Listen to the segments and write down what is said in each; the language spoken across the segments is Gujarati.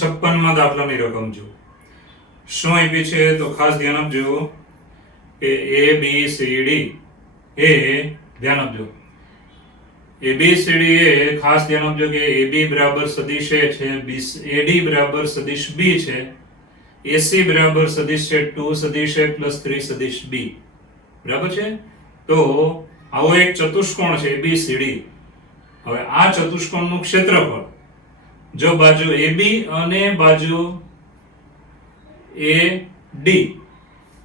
56માં દાખલાની રકમ જો શું આપી છે તો ખાસ ધ્યાન આપજો કે એ બી સી ડી એ ધ્યાન આપજો એ બી સી ડી એ ખાસ ધ્યાન આપજો કે એ બી બરાબર સદિશ એ છે, એ ડી બરાબર સદિશ બી છે, એસી બરાબર સદિશ છે 2 સદિશ એ પ્લસ 3 સદિશ બી બરાબર છે. તો આવો એક ચતુષ્કોણ છે ABCD. હવે આ ચતુષ્કોણનું ક્ષેત્રફળ જો બાજુ AB અને બાજુ AD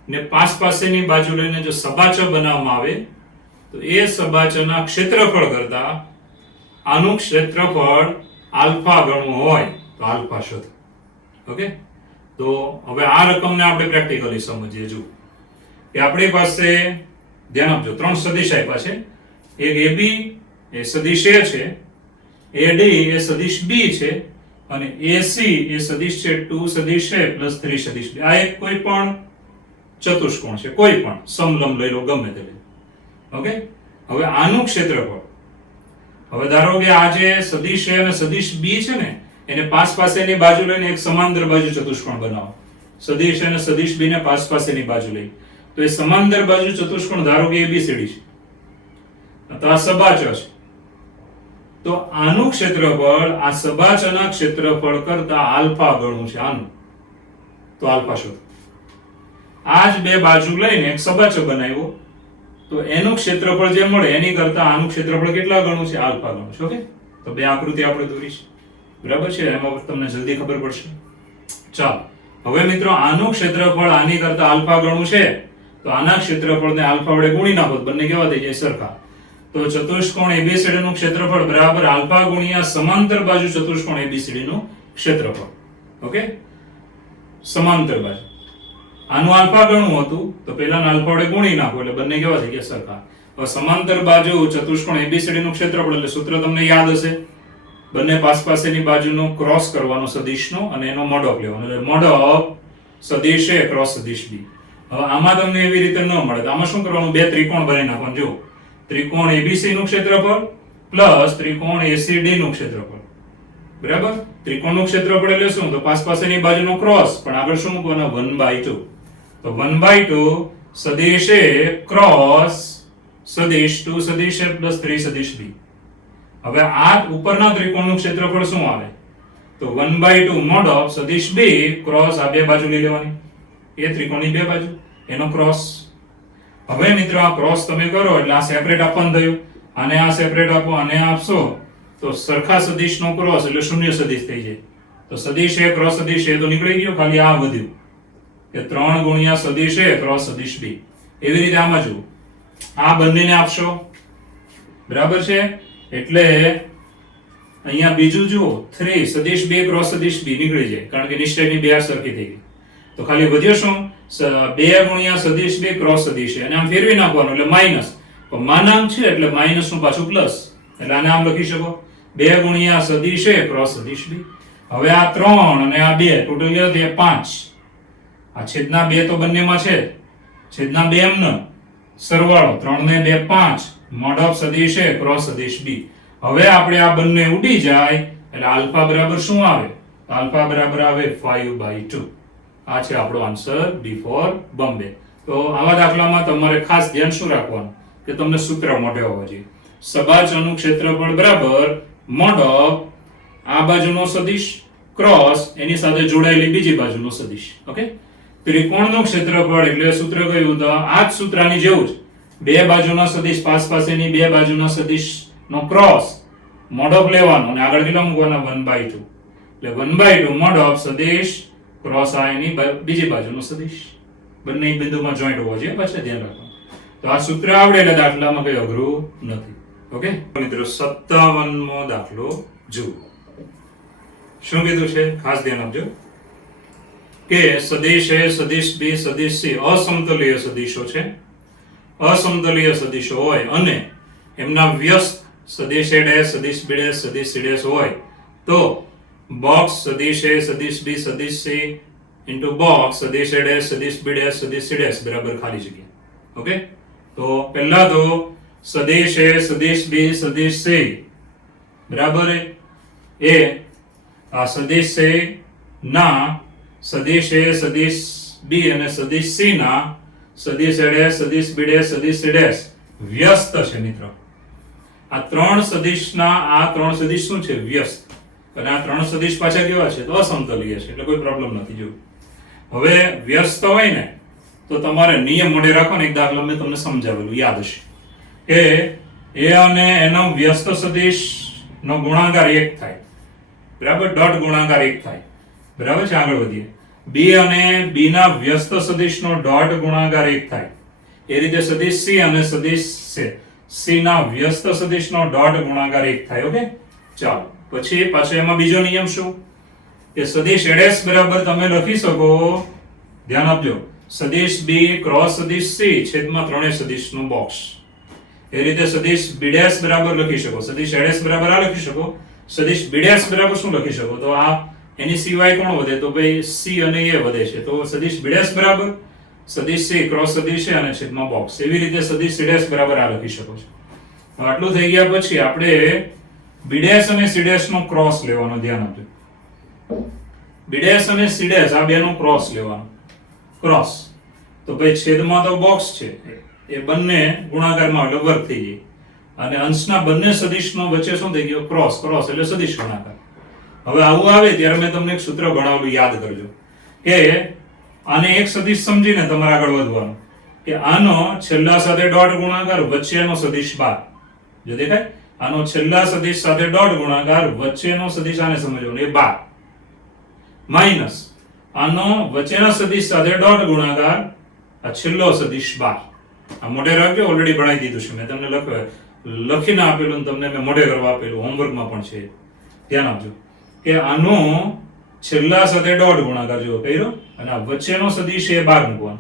ને પાસેની બાજુ લઈને જો સબાચો બનાવવામાં આવે તો એ સબાચોના ક્ષેત્રફળ કરતા આનું ક્ષેત્રફળ આલ્ફા ગણું હોય તો આલ્ફા શોધો. ઓકે, તો હવે આ રકમને આપણે પ્રેક્ટિકલી સમજીએ. જો કે આપણી પાસે ધ્યાન આપજો ત્રણ સદિશ આપ્યા છે. એક AB એ સદિશ A છે, AD એ સદિશ B છે અને AC એ સદિશ છે 2 સદિશ A પ્લસ 3 સદિશ B. આ એક કોઈ પણ ચતુષ્કોણ છે, કોઈ પણ સમલંબ લઈ લો, ગમે તે લઈ. ઓકે, હવે આનું ક્ષેત્રફળ, હવે ધારો કે આ જે સદિશ A અને સદિશ B છે ને એને પાસેની બાજુ લઈને એક સમાંતર બાજુ ચતુષ્કોણ બનાવો. સદિશ A અને સદિશ B ને પાસેની બાજુ લઈ તો એ સમાંતર બાજુ ચતુષ્કોણ ધારો કે ABCD છે, તો આ સબાચો છે. તો આનું ક્ષેત્રફળ આ સબાચોના ક્ષેત્રફળ કરતા આલ્ફા ગણું છે આનું, તો આલ્ફા શોધો. આ જ બે બાજુ લઈને એક સબાચો બનાવ્યો તો એનું ક્ષેત્રફળ જે મળે એની કરતા આનું ક્ષેત્રફળ કેટલા ગણું છે? આલ્ફા ગણું છે. ઓકે, તો બે આકૃતિ આપણે દોરીશું, બરાબર છે, એમાં તમને જલ્દી ખબર પડશે. ચાલો, હવે મિત્રો આનું ક્ષેત્રફળ આની કરતા આલ્ફા ગણું છે તો આના ક્ષેત્રફળને આલ્ફા વડે ગુણી નાખો, બંને કેવા થઈ જાય? સરખા. તો ચતુષ્કોણ ABCD નું ક્ષેત્રફળ બરાબર આલ્ફા ગુણ્યા સમાંતર બાજુ ચતુષ્કોણ ABCD નું ક્ષેત્રફળ. ઓકે, સમાંતર બાજુ આનું આલ્ફા ગણું હતું તો પહેલાના આલ્ફા વડે ગુણી નાખો એટલે બંને કેવા થઈ ગયા? સરખા. હવે સમાંતર બાજુ ચતુષ્કોણ ABCD નું ક્ષેત્રફળ એટલે સૂત્ર તમને યાદ હશે, બંને પાસેની બાજુનો ક્રોસ કરવાનો સદિશનો અને એનો મોડ ઓફ લેવાનો, એટલે મોડ ઓફ સદિશ A ક્રોસ સદિશ B. હવે આમાં તમને એવી રીતે ન મળે તો આમાં શું કરવાનું? બે ત્રિકોણ બનાવી નાખવાનું. જો ત્રિકોણ ABC નું ક્ષેત્રફળ પ્લસ ત્રિકોણ ACD નું ક્ષેત્રફળ, બરાબર. ત્રિકોણનું ક્ષેત્રફળ એટલે શું? તો પાસેની બાજુનો ક્રોસ, પણ આગળ શું મૂકવાનો? 1/2. તો 1/2 સદિશ A ક્રોસ સદિશ 2 સદિશ A પ્લસ 3 સદિશ B. હવે આ ઉપરના ત્રિકોણનું ક્ષેત્રફળ શું આવે? તો 1/2 મોડ ઓફ સદિશ B ક્રોસ આ બે બાજુ લઈ લેવાની, એ ત્રિકોણની બે બાજુ એનો ક્રોસ. હવે મિત્રો આ ક્રોસ તમે કરો એટલે આ સેપરેટ આપવાનું થયું, આને આ સેપરેટ આપો, આને આપશો તો સરખા સદિશનો ક્રોસ એટલે શૂન્ય સદિશ થઈ જાય. તો સદિશ A ક્રોસ સદિશ A તો નીકળી ગયો, ખાલી આ વધ્યું કે 3 ગુણ્યા સદિશ A ક્રોસ સદિશ B. એવી રીતે આમાં જુઓ, આ બંનેને આપશો, બરાબર છે, એટલે અહીંયા બીજું જુઓ 3 સદિશ B ક્રોસ સદિશ B નીકળી જાય, કારણ કે નિશ્ચયની બે સરખી થઈ ગઈ. તો ખાલી વધ્યો શું? 2 ગુણ્યા સદિશ B ક્રોસ સદિશ A, અને આમ ફેરવી નાખવાનું એટલે માઈનસ, પણ માનાંક છે એટલે માઈનસ નું પાછું પ્લસ, એટલે આને આમ લખી શકો 2 ગુણ્યા સદિશ A ક્રોસ સદિશ B. હવે આ 3 અને આ 2 ટોટલ કેટલા થયા? 5. આ છેદના 2 તો બંનેમાં છે, છેદના 2 એમનો સરવાળો 3 ને 2 5 મોડ ઓફ સદિશ A ક્રોસ સદિશ B. હવે આપણે આ બંને ઉડી જાય એટલે આલ્ફા બરાબર શું આવે? આલ્ફા બરાબર આવે 5/2. આ છે આપણો આન્સર, D ફોર બોમ્બે. તો આવા દાખલામાં તમારે ખાસ ધ્યાન શું રાખવાનું કે તમને સૂત્ર મોઢે હોવા જોઈએ. સબાચોનું ક્ષેત્રફળ બરાબર મોડ ઓફ આ બાજુનો સદિશ ક્રોસ એની સાથે જોડાયેલી બીજી બાજુનો સદિશ. ઓકે, ત્રિકોણનું ક્ષેત્રફળ એટલે સૂત્ર કયું? તો આ જ સૂત્રની જેવું જ, બે બાજુનો સદિશ પાસેની બે બાજુના સદિશનો ક્રોસ મોડ ઓફ લેવાનો અને આગળ કેટલા મૂકવાના? 1/2. એટલે 1/2 મોડ ઓફ સદિશ ક્રોસ આ એની બીજી બાજુનો સદિશ, બંને બિંદુમાં જોઈન્ટ હોવો જોઈએ, પાછા ધ્યાન રાખવાનું. તો આ સૂત્ર આવડે એટલે દાખલામાં કઈ અઘરું નથી. ઓકે મિત્રો, 57મો દાખલો જુઓ. શું કીધું છે? ખાસ ધ્યાન આપજો કે સદિશ A, સદિશ B, સદિશ C અસમતલીય સદિશો છે. અસમતલીય સદિશો હોય અને એમના વ્યસ્ત સદિશ A', સદિશ B', સદિશ C' હોય તો બોક્સ સદિશ A, સદિશ B, સદિશ C ઇન્ટુ બોક્સ સદિશ A', સદિશ B', સદિશ C' બરાબર ખાલી જગ્યા. ઓકે, તો પહેલા તો સદિશ A, સદિશ B, સદિશ C બરાબર એ આ સદિશ C ના સદિશ A, સદિશ B અને સદિશ C ના સદિશ A', સદિશ B', સદિશ C' વ્યસ્ત છે મિત્રો. આ ત્રણ સદિશ શું છે? વ્યસ્ત. અને આ ત્રણ સદિશ પાછા કેવા છે? તો અસમતલીય છે, એટલે કોઈ પ્રોબ્લેમ નથી. જો હવે વ્યસ્ત હોય ને તો તમારે નિયમ મોઢે રાખો ને. એક દાખલો મેં તમને સમજાવેલું, યાદ હશે કે A અને એનો વ્યસ્ત સદિશ નો ગુણાકાર 1 થાય, બરાબર. ડોટ ગુણાકાર 1 થાય, બરાબર છે. આગળ વધીએ. B અને B ના વ્યસ્ત સદિશનો ડોટ ગુણાકાર 1 થાય. એ રીતે સદિશ C અને સદિશ C ના વ્યસ્ત સદિશનો ડોટ ગુણાકાર 1 થાય. ઓકે, ચાલો. પછી પાછો એમાં બીજો નિયમ શું કે સદિશ A' બરાબર તમે લખી શકો, ધ્યાન આપજો, સદિશ B ક્રોસ સદિશ C છેદમાં ત્રણેય સદિશનું બોક્સ. એ રીતે સદિશ B' બરાબર લખી શકો, સદિશ A' બરાબર આ લખી શકો, સદિશ B' બરાબર શું લખી શકો? તો આ એની સિવાય કોણ વધે? તો ભાઈ C અને A વધે છે. તો સદિશ B' બરાબર સદિશ C ક્રોસ સદિશ A અને છેદમાં બોક્સ. એવી રીતે સદિશ C' બરાબર આ લખી શકો છો. આટલું થઈ ગયા પછી આપણે B' અને C' નો ક્રોસ લેવાનો. ધ્યાન આપજો, B' અને C' આ બેનો ક્રોસ લેવાનો. ક્રોસ તો ભાઈ છેદમાં તો બોક્સ છે, એ બંને ગુણાકારમાં એટલે વર્ગ થઈ જાય. અને અંશના બંને સદિશનો વચ્ચે શું થઈ ગયો? ક્રોસ. ક્રોસ એટલે સદિશ ગુણાકાર. હવે આવું આવે ત્યારે મેં તમને એક સૂત્ર ભણાવેલું, યાદ કરજો કે આને એક સદિશ સમજીને તમારે આગળ વધવાનું કે આનો છેલ્લા સાથે ડોટ ગુણાકાર વચ્ચેનો સદિશ 12. જો દેખાય, આનો છેલ્લા સદિશ સાથે ડોટ ગુણાકાર વચ્ચેનો સદિશ, આને સમજવાનું, એ 12 માઈનસ આનો વચ્ચેના સદિશ સાથે ડોટ ગુણાકાર આ છેલ્લો સદિશ 12. આ મોઢે રાખજો, ઓલરેડી ભણાવી દીધું છે મેં તમને, લખીને આપેલું, તમને મેં મોઢે કરવા આપેલું, હોમવર્કમાં પણ છે. ધ્યાન આપજો કે આનો છેલ્લા સાથે ડોટ ગુણાકાર જો કર્યો અને આ વચ્ચેનો સદિશ એ 12 મૂકવાનો,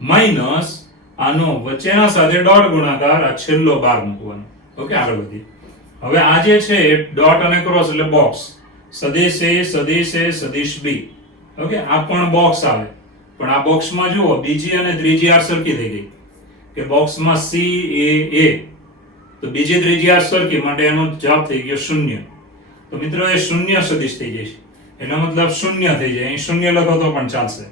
માઈનસ આનો વચ્ચેના સાથે ડોટ ગુણાકાર આ છેલ્લો 12 મૂકવાનો. ઓકે, આગળ વધીએ. હવે આ જે છે ડોટ અને ક્રોસ એટલે બોક્સ. સદિશ A, સદિશ A, સદિશ B. ઓકે, આ પણ બોક્સ આવે, પણ આ બોક્સમાં જુઓ બીજી અને ત્રીજી આર સરખી થઈ ગઈ કે બોક્સમાં C A A, તો બીજી ત્રીજી આર સરખી, માટે એનો જવાબ થઈ ગયો 0. તો મિત્રો એ શૂન્ય સદિશ થઈ જશે, એનો મતલબ શૂન્ય થઈ જાય. અહીં શૂન્ય લખો તો પણ ચાલશે,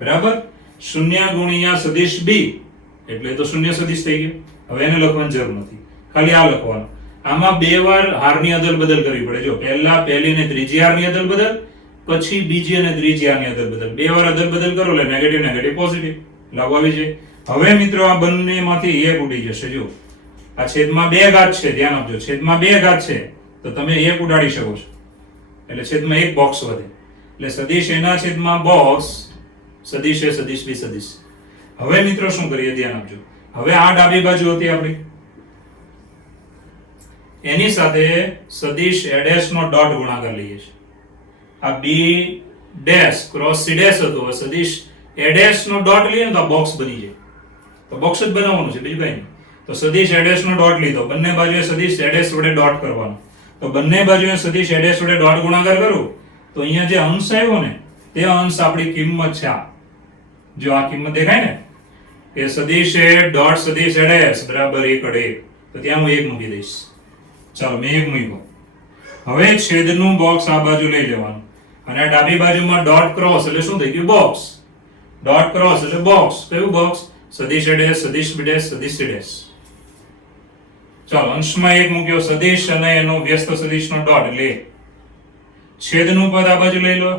બરાબર. 0 ગુણ્યા સદિશ B એટલે તો શૂન્ય સદિશ થઈ ગયો. હવે એને લખવાની જરૂર નથી, ખાલી આ લખવાનું. આમાં બે વાર હારની અદલ બદલ કરવી પડે. જો પહેલા પહેલી ને ત્રીજી હારની અદલ બદલ, પછી બીજી અને ત્રીજી હારની અદલ બદલ. બે વાર અદલ બદલ કરો એટલે નેગેટિવ નેગેટિવ પોઝિટિવ લાગુ આવી જાય. હવે મિત્રો આ બંનેમાંથી એક ઉડી જશે. જો આ છેદમાં 2 ઘાત છે, ધ્યાન આપજો, છેદમાં 2 ઘાત છે તો તમે એક ઉડાડી શકો છો, એટલે છેદમાં એક બોક્સ વધે. એટલે સદિશ એના છેદમાં બોક્સ, સદિશ એ, સદિશ B, સદિશ. હવે મિત્રો શું કરીએ? ધ્યાન આપજો. હવે આ ડાબી બાજુ હતી આપણી, એની સાથે સદિશ A' નો ડોટ ગુણાકાર લઈએ છીએ. આ B' ક્રોસ C' હતો, સદિશ A' નો ડોટ લઈએ ને તો આ બોક્સ બની જાય. તો બોક્સ જ બનાવવાનું છે, બીજું કઈ નહીં. તો સદિશ A' નો ડોટ લીધો, બંને બાજુએ સદિશ A' વડે ડોટ કરવાનો. તો બંને બાજુએ સદિશ A' વડે ડોટ ગુણાકાર કરું તો અહીંયા જે અંશ આવ્યો ને તે અંશ આપણી કિંમત છે. આ જો આ કિંમત દેખાય ને કે સદિશ A ડોટ સદિશ A' બરાબર 1/1, તો ત્યાં હું 1 મૂકી દઈશ. ચાલો, મેં 1 મૂક્યો. હવે છેદનું બોક્સ આ બાજુ લઈ જવાનું અને આ ડાબી બાજુમાં ડોટ ક્રોસ એટલે શું થઈ ગયું? બોક્સ. ડોટ ક્રોસ એટલે બોક્સ. કયું બોક્સ? સદિશ A', સદિશ B', સદિશ C'. ચાલો, અંશમાં 1 મૂક્યો, સદિશ અને એનો વ્યસ્ત સદિશનો ડોટ એટલે છેદનું પદ આ બાજુ લઈ લો.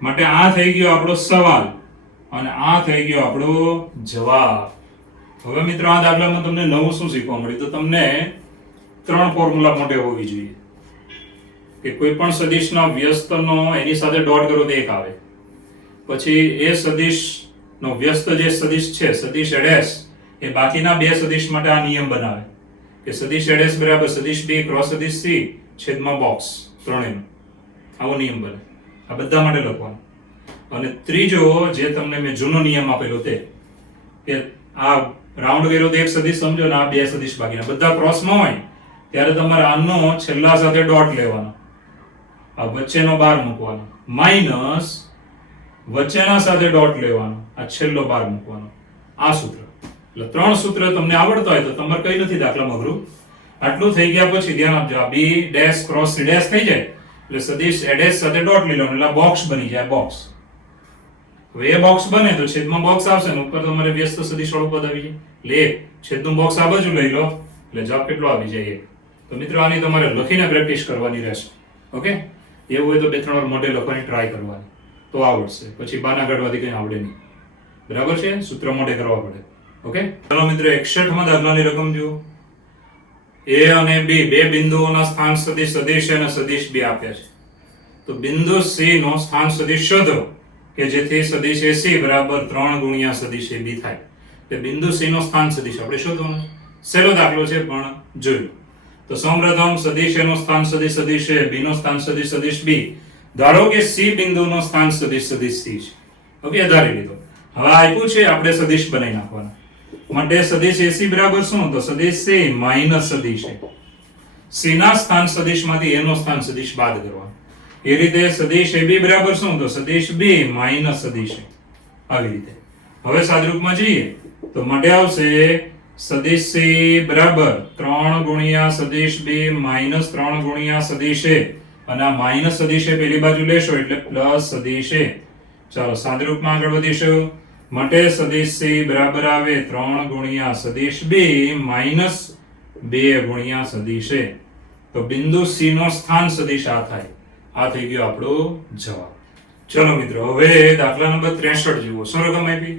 માટે આ થઈ ગયો આપણો સવાલ અને આ થઈ ગયો આપણો જવાબ. હવે મિત્રો આ દાખલામાં તમને નવું શું શીખવા મળ્યું? તો તમને 3 ફોર્મ્યુલા મોટે હોવી જોઈએ કે કોઈ પણ સદિશના વ્યસ્તનો એની સાથે ડોટ કરો તો 1 આવે. પછી એ સદિશનો વ્યસ્ત જે સદિશ છે, સદિશ A', એ બાકીના બે સદિશ માટે આ નિયમ બનાવે કે સદિશ A' બરાબર સદિશ B ક્રોસ સદિશ C છેદમાં બોક્સ, ત્રણેયનો આવો નિયમ બને. આ બધા માટે લખવાનું. અને ત્રીજો જે તમને મેં જૂનો નિયમ આપેલો તે કે આ રાઉન્ડ કર્યો તો એક સદિશ સમજો ને આ બે સદિશ બાકીના બધા ક્રોસમાં હોય ત્યારે તમારે આનો છેલ્લા સાથે ડોટ લેવાનો, આ વચ્ચેનો બાર મૂકવાનો, માઈનસ વચ્ચેના સાથે ડોટ લેવાનો, આ છેલ્લો બાર મૂકવાનો. આ સૂત્ર. એટલે 3 સૂત્ર તમને આવડતા હોય તો તમારે કઈ નથી દાખલામાં અઘરું. આટલું થઈ ગયા પછી ધ્યાન આપજો, આ B' ક્રોસ C' થઈ જાય એટલે સદિશ એડેસ સાથે ડોટ લઈ લો એટલે બોક્સ બની જાય બોક્સ. હવે એ બોક્સ બને તો છેદમાં બોક્સ આવશે ને ઉપર તમારે વ્યસ્ત સદિશ વાળું પદ આવી જાય. એટલે છેદનું બોક્સ આ બાજુ લઈ લો એટલે જવાબ કેટલો આવી જાય 1. તો મિત્રો આની તમારે લખીને પ્રેક્ટિસ કરવાની રહેશે. ઓકે, એવું હોય તો 2-3 વાર મોઢે લખવાની ટ્રાય કરવાની તો આવડશે. પછી બાના કાઢવાથી કંઈ આવડે નહીં. બરાબર છે, સૂત્ર મોઢે કરવા પડે. ઓકે, ચાલો મિત્રો 61માં દાખલાની રકમ જુઓ. A અને B બે બિંદુઓના સ્થાન સદિશ સદિશ અને સદિશ B આપ્યા છે. તો બિંદુ C નો સ્થાન સદિશ શોધો કે જેથી સદિશ AC બરાબર 3 ગુણ્યા સદિશ AB થાય. એટલે બિંદુ C નો સ્થાન સદિશ આપણે શોધવાનો. સહેલો દાખલો છે પણ જોયું. તો સૌપ્રથમ સદિશ A નો સ્થાન સદિશ સદિશ A, B નો સ્થાન સદિશ સદિશ B. ધારો કે C બિંદુનો સ્થાન સદિશ સદિશ C છે. ઓકે, ધારી લીધો. હવે આપ્યું છે આપણે સદિશ બનાવી નાખવાના. માટે સદિશ AC બરાબર શું? તો સદિશ C માઈનસ સદિશ A. C ના સ્થાન સદિશમાંથી A નો સ્થાન સદિશ બાદ કરવાનો. એ રીતે સદિશ AB બરાબર શું? તો સદિશ B માઈનસ સદિશ A. આવી રીતે. હવે સાદરૂપમાં જઈએ તો માટે આવશે સદિશ C બરાબર 3 ગુણ્યા સદિશ B માઈનસ 3 ગુણ્યા સદિશ A. અને આ માઈનસ સદિશ A પેલી બાજુ લેશો એટલે પ્લસ સદિશ A. ચાલો સાદરૂપમાં આગળ વધીશું. માટે સદિશ C બરાબર આવે 3 ગુણ્યા સદિશ B માઈનસ 2 ગુણ્યા સદિશ A. તો બિંદુ C નો સ્થાન સદિશ આ થાય. આ થઈ ગયો આપણો જવાબ. ચલો મિત્રો હવે દાખલા નંબર 63 જુઓ. શું રકમ આપી?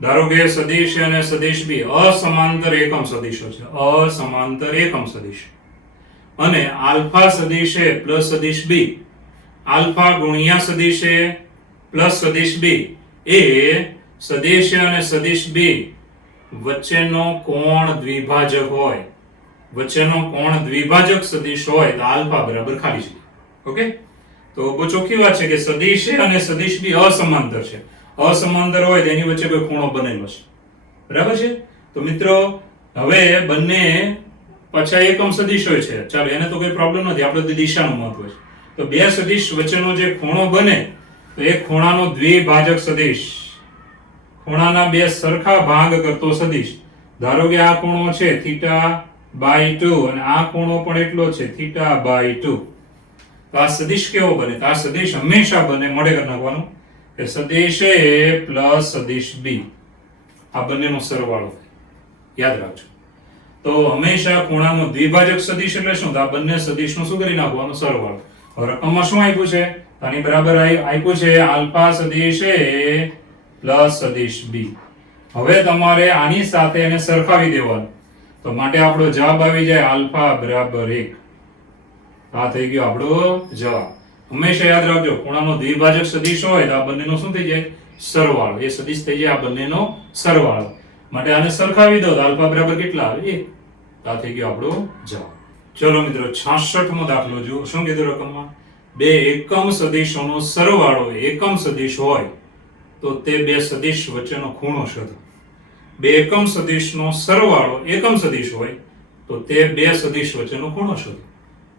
ધારો કે સદિશ અને સદિશ B અસમાંતર એકમ સદિશો છે. અસમાંતર એકમ સદિશ. અને આલ્ફા સદિશ A પ્લસ સદિશ B, આલ્ફા ગુણ્યા સદિશ A પ્લસ સદિશ B એ સદિશ A અને સદિશ B વચ્ચેનો કોણ દ્વિભાજક હોય. વચ્ચેનો કોણ દ્વિભાજક સદિશ હોય તો આલ્ફા બરાબર ખાલી છે. ઓકે, તો બહુ ચોખ્ખી વાત છે કે સદિશ A અને સદિશ B અસમાંતર છે. અસમાંતર હોય તો એની વચ્ચે કોઈ ખૂણો બનેલો છે. બરાબર છે. તો મિત્રો હવે બંને પાછા એકમ સદિશ હોય છે. ચાલો એને તો કોઈ પ્રોબ્લેમ નથી, આપણે તો દિશાનું મહત્વ છે. તો બે સદિશ વચ્ચેનો જે ખૂણો બને તો એ ખૂણાનો દ્વિભાજક સદિશ, ખૂણાના બે સરખા ભાગ કરતો સદિશ. ધારો કે આ ખૂણો છે θ/2 અને આ ખૂણો પણ એટલો છે θ/2. તો આ સદિશ કેવો બને? તો આ સદિશ હંમેશા બને મોઢે કરી નાખવાનું કે સદિશ A પ્લસ સદિશ B. આ બંનેનો સરવાળો યાદ રાખજો. તો હંમેશા ખૂણાનો દ્વિભાજક સદિશ એટલે શું? તો આ બંને સદિશનો શું કરી નાખવાનો? સરવાળો. હવે રકમમાં શું આપ્યું છે? આની બરાબર આપ્યું છે આલ્ફા સદિશ A પ્લસ સદિશ B. હવે તમારે આની સાથે એને સરખાવી દેવાનું. તો માટે આપણો જવાબ આવી જાય આલ્ફા બરાબર 1. આ થઈ ગયો આપણો જવાબ. હંમેશા યાદ રાખજો ખૂણાનો દ્વિભાજક સદિશ હોય તો આ બંનેનો શું થઈ જાય? સરવાળો. એ સદિશ થઈ જાય આ બંનેનો સરવાળો. માટે આને સરખાવી દો તો આલ્ફા બરાબર કેટલા આવે? 1. આ થઈ ગયો આપણો જવાબ. ચલો મિત્રો 66મો દાખલો જુઓ. શું કીધું રકમમાં? બે એકમ સદિશોનો સરવાળો એકમ સદિશ હોય તો તે બે સદિશ વચ્ચેનો ખૂણો શોધો. બે એકમ સદિશનો સરવાળો એકમ સદિશ હોય તો તે બે સદિશ વચ્ચેનો ખૂણો શોધો.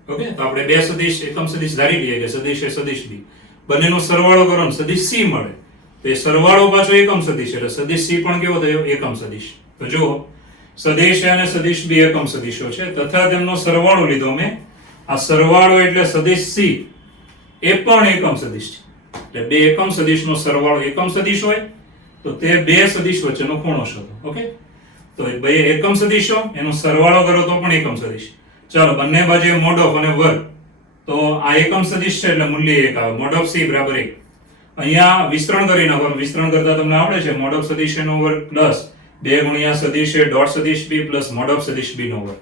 ઓકે, તો આપણે બે સદિશ એકમ સદિશ ધારી લઈએ કે સદિશ A સદિશ B. બંનેનો સરવાળો કરો ને સદિશ C મળે. તો એ સરવાળો પાછો એકમ સદિશ એટલે સદિશ C પણ કેવો થયો? એકમ સદિશ. તો જુઓ સદિશ A અને સદિશ B એકમ સદિશો છે તથા તેમનો સરવાળો લીધો મેં. આ સરવાળો એટલે સદિશ C એ પણ એકમ સદિશ છે. એટલે બે એકમ સદિશનો સરવાળો એકમ સદિશ હોય તો તે બે સદિશ વચ્ચેનો ખૂણો શોધો. ઓકે, તો બે એકમ સદિશો એનો સરવાળો કરો તો પણ એકમ સદિશ. ચાલો બંને બાજુએ મોડ ઓફ અને વર્ગ. તો આ એકમ સદિશ છે એટલે મૂલ્ય 1 આવે. મોડ ઓફ C બરાબર 1. અહીંયા વિસ્તરણ કરી નાખો. વિસ્તરણ કરતા તમને આવડે છે મોડ ઓફ સદિશ A નો વર્ગ પ્લસ 2 ગુણ્યા સદિશ A ડોટ સદિશ B પ્લસ મોડ ઓફ સદિશ B નો વર્ગ.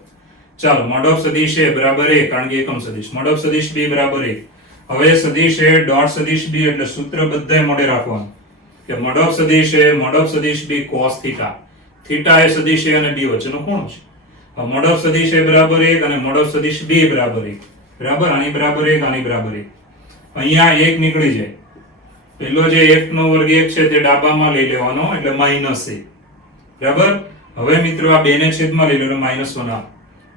ચાલો મોડ ઓફ સદિશ A બરાબર 1 કારણ કે એકમ સદિશ. મોડ ઓફ સદિશ B બરાબર 1. હવે સદિશ A ડોટ સદિશ B એટલે સૂત્ર બધાય મોઢે રાખવાનું કે મોડ ઓફ સદિશ A મોડ ઓફ સદિશ B cos θ. θ એ સદિશ A અને B વચ્ચેનો ખૂણો છે. હવે મોડ ઓફ સદિશ A બરાબર 1 અને મોડ ઓફ સદિશ B બરાબર 1. બરાબર, આની બરાબર 1 આની બરાબર 1. અહીંયા 1 નીકળી જાય. પેલો જે 1 નો વર્ગ 1 છે તે ડાબામાં લઈ લેવાનો એટલે માઈનસ 1. બરાબર. હવે મિત્રો આ 2 ને છેદમાં લઈ લો એટલે -1 આવે.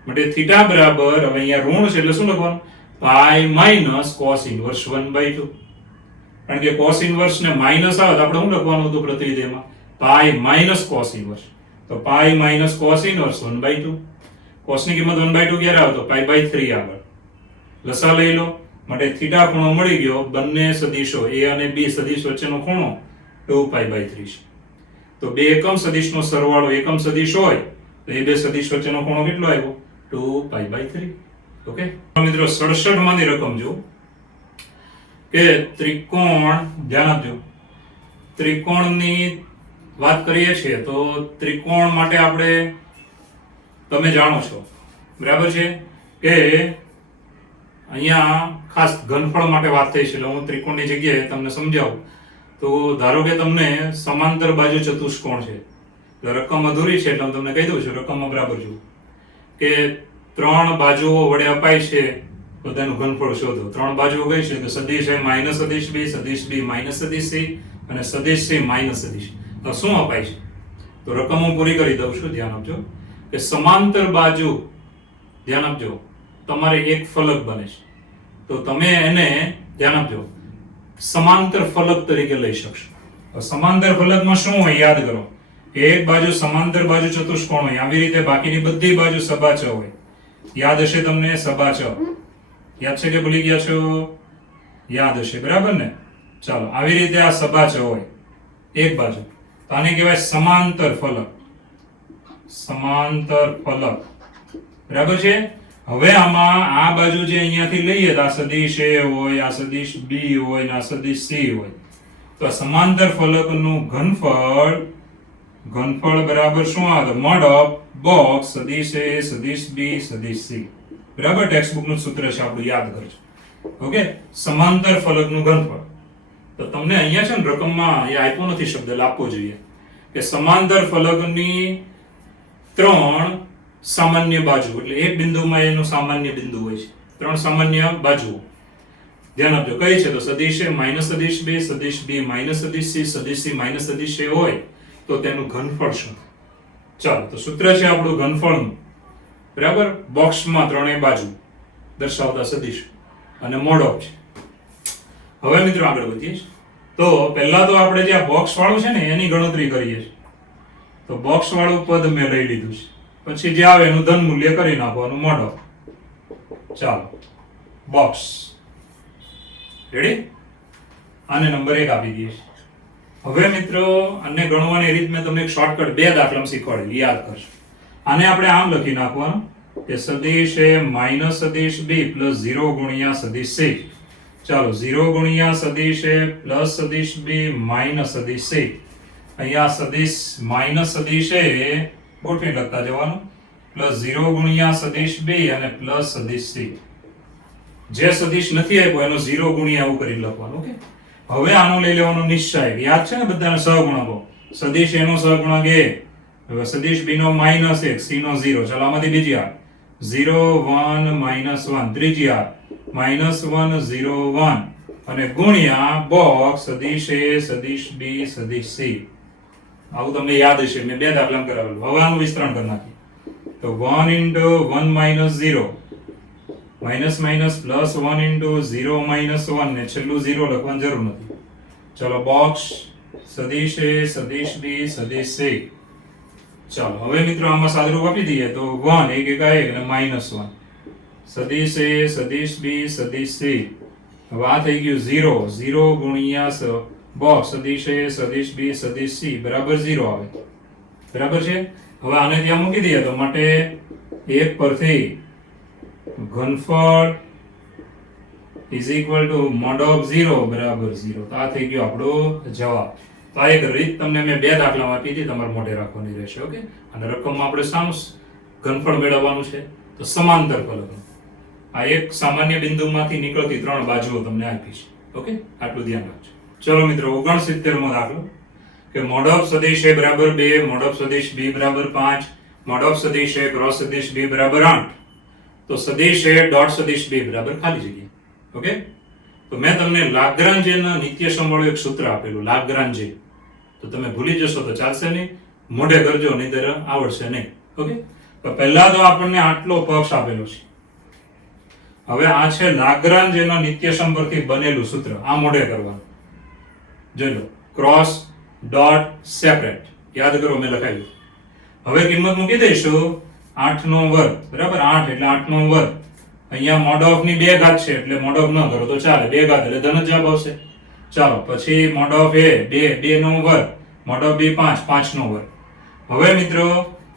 માટે θ બરાબર હવે અહીંયા ઋણ છે એટલે શું લખવાનું? પાઈ માઈનસ cos ઇન્વર્સ 1/2. કારણ કે cos ઇન્વર્સ ને માઈનસ આવે તો આપણે શું લખવાનું હતું પ્રતિવિધેયમાં? Pi minus cos inverse. તો pi minus cos inverse 1/2. cos ની કિંમત 1/2 ક્યારે આવે? તો પાઈ/3 આવે. લસા લઈ લો. માટે થીટા ખૂણો મળી ગયો. બંને સદિશો a અને b સદિશ વચ્ચેનો ખૂણો 2π/3 છે. તો બે એકમ સદિશનો સરવાળો એકમ સદિશ હોય તો એ બે સદિશ વચ્ચેનો ખૂણો કેટલો આવ્યો? 2π/3. ઓકે મિત્રો, 67 માંથી રકમ જો કે ત્રિકોણ, ધ્યાન આપજો, ત્રિકોણની વાત કરીએ છીએ તો ત્રિકોણ માટે આપણે, તમે જાણો છો બરાબર છે કે અહીંયા ખાસ ઘનફળ માટે વાત થઈ છે એટલે હું ત્રિકોણની જગ્યાએ તમને સમજાવું. તો ધારો કે તમને સમાંતર બાજુ ચતુષ્કોણ છે, રકમ અધૂરી છે એટલે હું તમને કહી દઉં છું, રકમમાં બરાબર જુઓ કે 3 બાજુઓ વડે અપાય છે તો તેનું ઘનફળ શોધો. 3 બાજુઓ કઈ છે? તો સદિશ a માઇનસ સદિશ b, સદિશ b માઇનસ સદિશ c અને સદિશ c માઇનસ સદિશ. તો શું અપાય છે? તો રકમ હું પૂરી કરી દઉં છું, ધ્યાન આપજો કે સમાંતર બાજુ, ધ્યાન આપજો, તમારે એક ફલક બને છે તો તમે એને, ધ્યાન આપજો, સમાંતર ફલક તરીકે લઈ શકશો. સમાંતર ફલકમાં શું હોય યાદ કરો, એક બાજુ સમાંતર બાજુ ચતુષ્કોણ હોય, આવી રીતે બાકીની બધી બાજુ સબાચ હોય. યાદ હશે તમને સબાચ? યાદ છે કે ભૂલી ગયા છો? યાદ હશે, બરાબર ને? ચાલો, આવી રીતે આ સબાચ હોય એક બાજુ, તો આને કહેવાય સમાંતર ફલક. સમાંતર ફલક, બરાબર છે? હવે આમાં આ બાજુ જે અહીંયાથી લઈએ તો આ સદિશ a હોય, આ સદિશ b હોય ને આ સદિશ c હોય. તો સમાંતર ફલકનું ઘનફળ બરાબર શું આવે? મોડ ઓફ બોક્સ સદિશ a, સદિશ b, સદિશ c. બરાબર? ટેક્સ્ટ બુક નું સૂત્ર છે આપણું, યાદ કરજો. ઓકે, સમાંતર ફલકનું ઘનફળ. તો તમને અહીંયા છે ને રકમમાં એ આપ્યો નથી શબ્દ, આપવો જોઈએ કે સમાંતર ફલકની 3 સામાન્ય બાજુ, એટલે એક બિંદુમાં એનું સામાન્ય બિંદુ હોય છે. 3 સામાન્ય બાજુઓ, ધ્યાન આપજો, કઈ છે? તો સદિશ a માઇનસ સદિશ b, સદિશ b માઇનસ સદિશ c, સદિશ c માઇનસ સદિશ a હોય તો તેનું ઘનફળ શું? ચાલો, તો સૂત્ર છે આપણું ઘનફળનું, બરાબર? બોક્સમાં ત્રણેય બાજુ દર્શાવતા સદિશ અને મોડ ઓફ છે. હવે મિત્રો આગળ વધીએ. તો પહેલા તો આપણે જે આ બોક્સ વાળું છે ને એની ગણતરી કરીએ છીએ. તો બોક્સ વાળું પદ મેં લઈ લીધું છે, પછી જે આવે એનું ધન મૂલ્ય કરી નાખવાનું, મોડ ઓફ. ચાલો, બોક્સ રેડી. આને નંબર 1 આપી દઈએ. હવે મિત્રો આને ગણવાની રીત મેં તમને એક શોર્ટકટ 2 દાખલામાં શીખવાડેલી, યાદ કરશો. આને આપણે આમ લખી નાખવાનું કે સદિશ a માઇનસ સદિશ b પ્લસ 0 ગુણ્યા સદિશ c. ચાલો, 0 ગુણ્યા સદિશ a પ્લસ સદિશ b માઇનસ સદિશ c. અહીંયા સદિશ માઇનસ સદિશ a ગોઠવી લખતા જવાનું, પ્લસ 0 ગુણ્યા સદિશ b અને પ્લસ સદિશ c. જે સદિશ નથી આપ્યો એનો 0 ગુણ્યા આવું કરી લખવાનું. ઓકે, હવે આનો લઈ લેવાનો નિશ્ચય. યાદ છે ને બધાને સહગુણકો? સદિશ a નો સહગુણક a, હવે સદિશ b નો -1, c નો 0. ચાલો, આમાંથી બીજી આર 0 1 -1, ત્રીજી આર -1 0 1 અને ગુણ્યા બોક્સ સદિશ a, સદિશ b, સદિશ c. આવું તમને યાદ હશે, મેં 2 દાખલામાં કરાવેલું. હવે આનું વિસ્તરણ કરી નાખીએ. તો 1 * 1 - 0 માઇનસ માઇનસ પ્લસ 1 * 0 - 1 ને છેલ્લું 0 લખવાની જરૂર નથી. ચલો, બોક્સ સદિશ a, સદિશ b, સદિશ c. ચાલો, હવે મિત્રો આમાં સાદુરૂપ આપી દઈએ તો 1 1 1 અને -1 સદિશ a, સદિશ b, સદિશ c. હવે આ થઈ ગયું 0 0 ગુણ્યા બોક્સ સદિશ a, સદિશ b, સદિશ c બરાબર 0 આવે. બરાબર છે? હવે આને ત્યાં મૂકી દઈએ તો માટે 1 પરથી ઘનફળ is equal to mod of 0 બરાબર 0. તો આ થઈ ગયો આપણો જવાબ. તો આ એક રીત તમને મેં 2 દાખલામાં આપી હતી, તમારે મોઢે રાખવાની રહેશે. ઓકે, અને રકમમાં આપણે શાનું ઘનફળ મેળવવાનું છે? તો સમાંતર ફલક. આ એક સામાન્ય બિંદુમાંથી નીકળતી 3 બાજુઓ તમને આપી છે. ઓકે, આટલું ધ્યાન રાખજો. ચલો મિત્રો, 69મો દાખલો કે મોડ ઓફ સદિશ a બરાબર 2, મોડ ઓફ સદિશ b બરાબર 5, મોડ ઓફ સદિશ a ક્રોસ સદિશ b બરાબર 8. તો સદિશ a ડોટ સદિશ b બરાબર ખાલી જગ્યા. ઓકે, તો મેં તમને લાગ્રાંજેના નિત્ય સમવાળું એક સૂત્ર આપેલું, લાગ્રાંજે. તો તમે ભૂલી જશો તો ચાલશે નહીં, મોઢે કરજો નહીંતર આવડશે નહીં. ઓકે, તો પહેલા તો આપણને આટલો પક્ષ આપેલો છે. હવે આ છે લાગ્રાંજેના નિત્યસમ પરથી બનેલું સૂત્ર, આ મોઢે કરવાનું. જોઈ લો, ક્રોસ ડોટ સેપરેટ, યાદ કરો મેં લખાવ્યું. હવે કિંમત મૂકી દઈશું 8 નો વર્ગ, બરાબર? 8 એટલે 8 નો વર્ગ અહીંયા મોડ ઓફ ની 2 ઘાત છે એટલે મોડ ઓફ ન કરો તો ચાલે, 2 ઘાત એટલે ધન જ જવાબ આવશે. ચાલો પછી મોડ ઓફ a 2 નો વર્ગ, મોડ ઓફ b 5 5 નો વર્ગ. હવે મિત્રો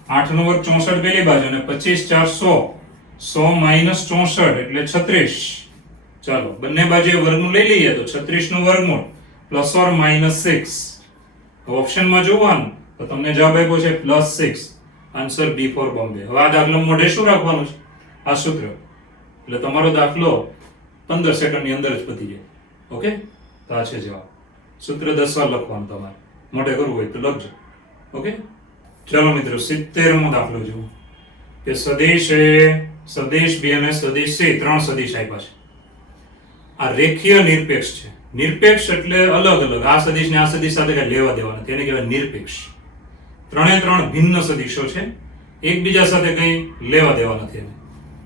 8 નો વર્ગ 64 પેલી બાજુ અને 25 4 100, 100 માઈનસ 64 એટલે 36. ચાલો બંને બાજુએ વર્ગમૂળ લઈ લઈએ તો 36 નું વર્ગમૂળ પ્લસ ઓર માઈનસ 6. ઓપ્શનમાં જોવાનું તો તમને જવાબ આપ્યો છે +6. Answer B for Bombay. હવે આ દાખલા મોઢે શું રાખવાનું છે? આ સૂત્ર. એટલે તમારો દાખલો 15 સેકન્ડની અંદર જ પતી જાય. ઓકે, તો આ છે જવાબ. સૂત્ર 10 વાર લખવાનું તમારે, મોઢે કરવું હોય તો લખજો. ઓકે, ચાલો મિત્રો 70મો દાખલો જુઓ કે સદિશ A, સદિશ B અને સદિશ C, 3 સદિશ આપ્યા છે. આ રેખીય નિરપેક્ષ છે. નિરપેક્ષ એટલે અલગ અલગ, આ સદિશ ને આ સદિશ સાથે કઈ લેવા દેવા નથી, તેને કહેવાય નિરપેક્ષ. ત્રણે ત્રણ ભિન્ન સદિશો છે, એકબીજા સાથે કઈ લેવા દેવા નથી એને.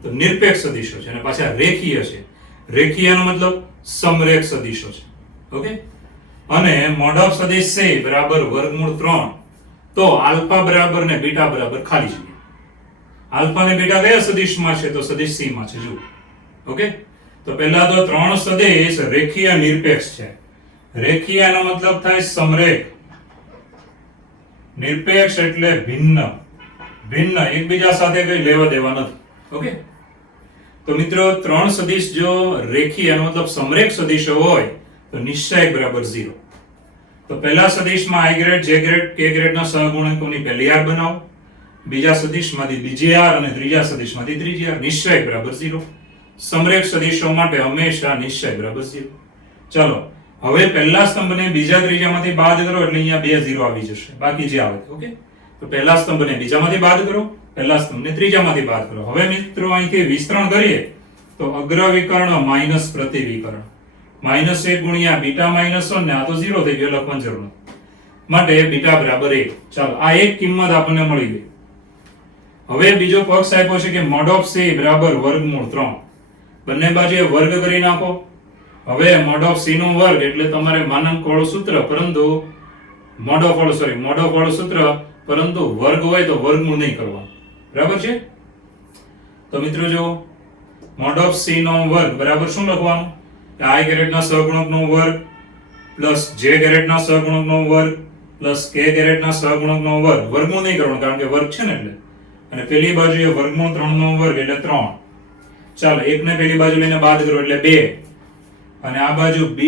તો નિરપેક્ષ સદિશો છે અને પાછા રેખીય છે. રેખીયનો મતલબ સમરેખ સદિશો છે. ઓકે, અને મોડ ઓફ સદિશ C બરાબર વર્ગમૂળ 3, તો આલ્ફા બરાબર ને બીટા બરાબર ખાલી જગ્યા. આલ્ફા ને બીટા કયા સદિશમાં છે? તો સદિશ C માં છે. જુઓ. ઓકે, તો પહેલા તો 3 સદિશ રેખીય નિરપેક્ષ છે. રેખીયનો મતલબ થાય સમરેખ. નિરપેક્ષ એટલે ભિન્ન, ભિન્ન એકબીજા સાથે કઈ લેવા દેવા નથી. ઓકે, તો મિત્રો 3 સદિશ જો રેખીય એનો મતલબ સમરેખ સદિશો હોય તો નિશ્ચયક બરાબર 0. તો પહેલા સદિશમાં i grade, j grade, k ગ્રેડના સહગુણકોની પહેલી r બનાવો, બીજા સદિશમાંથી બીજી r અને ત્રીજા સદિશમાંથી ત્રીજી r. નિશ્ચયક બરાબર 0. સમરેખ સદિશો માટે હંમેશા નિશ્ચય બરાબર 0. ચાલો હવે પહેલા સ્તંભને બીજા ત્રીજામાંથી બાદ કરો એટલે અહીંયા 2 0 આવી જશે, બાકી જે આવે. ઓકે, તો પહેલા સ્તંભને બીજામાંથી બાદ કરો, પહેલા સ્તંભને ત્રીજામાંથી બાદ કરો. હવે મિત્રો અહીંથી વિસ્તરણ કરીએ તો અગ્ર વિકર્ણ માઈનસ પ્રતિવિકર્ણ, -1 ગુણ્યા બીટા -1 ને આ તો 0 થઈ ગયો, લખવાની જરૂર નથી. માટે બીટા બરાબર 1. ચાલો આ એક કિંમત આપણને મળી ગઈ. હવે બીજો પક્ષ આપ્યો છે કે મોડ ઓફ C બરાબર વર્ગમૂળ 3. બંને બાજુએ વર્ગ કરી નાખો. હવે મોડ ઓફ C નો વર્ગ એટલે તમારે માનાંક વાળું સૂત્ર, પરંતુ મોડ ઓફ વાળું સૂત્ર, પરંતુ વર્ગ હોય તો વર્ગમૂળ નહીં કરવાનું. બરાબર છે? તો મિત્રો જો મોડ ઓફ C નો વર્ગ બરાબર શું લખવાનું? i ગ્રેડના સહગુણકનો વર્ગ પ્લસ j ગ્રેડના સહગુણકનો વર્ગ પ્લસ k ગ્રેડના સહગુણકનો વર્ગ. વર્ગમૂળ નહીં કરવાનું કારણ કે વર્ગ છે ને એટલે. અને પેલી બાજુએ વર્ગમૂળ 3 નો વર્ગ એટલે 3. ચાલો એક ને પેલી બાજુ લઈને બાદ કરો એટલે 2. અને આ બાજુ b,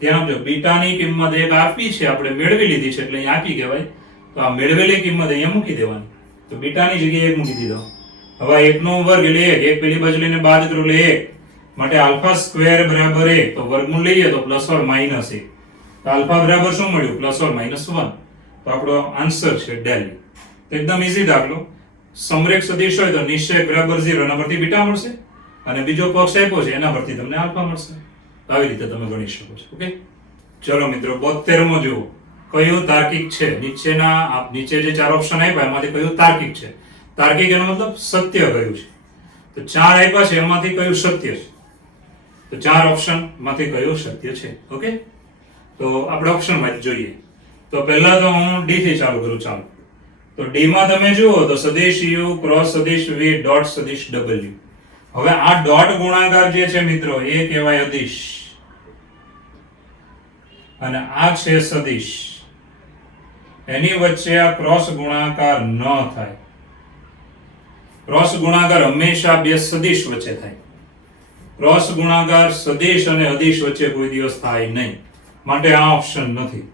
ધ્યાન આપજો, બીટાની કિંમત એક આપી છે, આપણે મેળવી લીધી છે એટલે અહીં આપી કહેવાય. તો આ મેળવેલી કિંમત અહીંયા મૂકી દેવાની. તો બીટાની જગ્યાએ 1 મૂકી દીધો. હવે 1 નો વર્ગ એટલે 1, એક પેલી બાજુ લઈને બાદ કરો એટલે 1. માટે આલ્ફા સ્ક્વેર બરાબર 1. તો વર્ગમૂળ લઈએ તો પ્લસ ઓર માઈનસ 1. તો આલ્ફા બરાબર શું મળ્યું? Plus or minus 1. તો આપણો આન્સર છે ડેલ. એકદમ ઈઝી દાખલો. સમરેખ સદિશ હોય તો નિશ્ચય બરાબર 0, એના પરથી બીટા મળશે, અને બીજો પક્ષ આપ્યો છે એના પરથી તમને આલ્ફા મળશે. આવી રીતે તમે ગણી શકો છો. ઓકે, ચલો મિત્રો 72મો જુઓ. કયું તાર્કિક છે? નીચે જે 4 ઓપ્શન આપ્યા એમાંથી કયું તાર્કિક છે? તાર્કિક એનો મતલબ સત્ય કયું છે? તો 4 આપ્યા છે એમાંથી કયું સત્ય છે? તો 4 ઓપ્શન માંથી કયું સત્ય છે? ઓકે, તો આપણે ઓપ્શન માંથી જોઈએ. તો પહેલા તો હું ડી થી ચાલુ કરું. ચાલો, તો ડી માં તમે જુઓ તો સદિશ u ક્રોસ સદિશ v ડોટ સદિશ w. હવે આ ડોટ ગુણાકાર જે છે મિત્રો એ કહેવાય અદિશ, અને આ છે સદિશ. એની વચ્ચે આ ક્રોસ ગુણાકાર ન થાય. ક્રોસ ગુણાકાર હંમેશા બે સદિશ વચ્ચે થાય. ક્રોસ ગુણાકાર સદિશ અને અદિશ વચ્ચે કોઈ દિવસ થાય નહીં. માટે આ ઓપ્શન નથી.